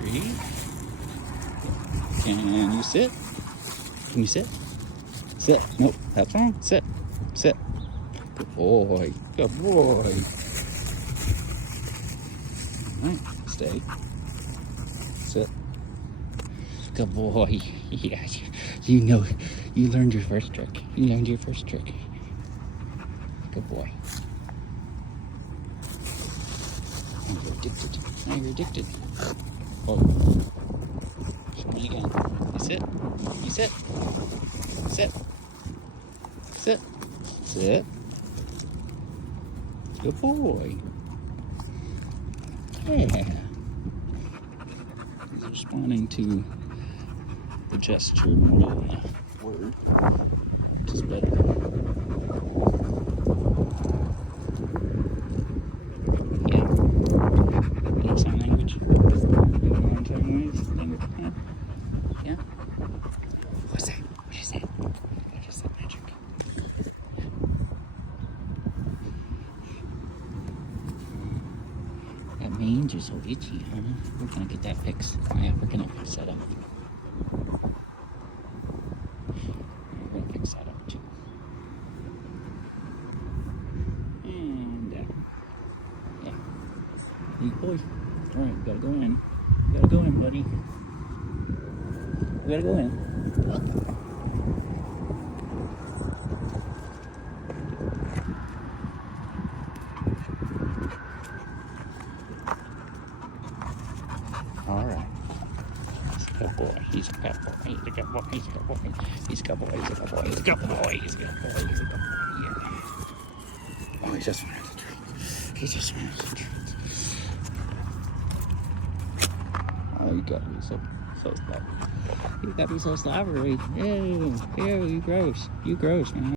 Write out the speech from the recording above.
tree. Can you sit? Can you sit? Sit. Nope, that's wrong. Sit. Sit. Good boy. Good boy. All right, stay. Sit. Good boy. Yeah, you know, you learned your first trick. You learned your first trick. Good boy. Now you're addicted. Now you're addicted. Oh. Show me again. You sit. You sit. Sit. Sit. Sit. Good boy. Yeah. He's responding to the gesture more than the word, which is better. Yeah. No sign language. No sign language. Yeah. What's that? What is that? What is that magic? That mange is so itchy, huh? We're gonna get that fixed. Yeah, we're gonna fix that up. We're gonna fix that up too. And yeah. Hey boy. Alright, we gotta go in. We gotta go in, buddy. We gotta go in. Alright. He's a good boy. He's a good boy. He's a good boy. He's a good boy. He's a good boy. He's a good boy. He's a good boy. He's a good boy. He's a good boy. Yeah. Oh, he just wanted the treat. He just wanted the treat. Oh, you gotta be so slobbery. You gotta be so slobbery. Ew, you gross. You gross, man.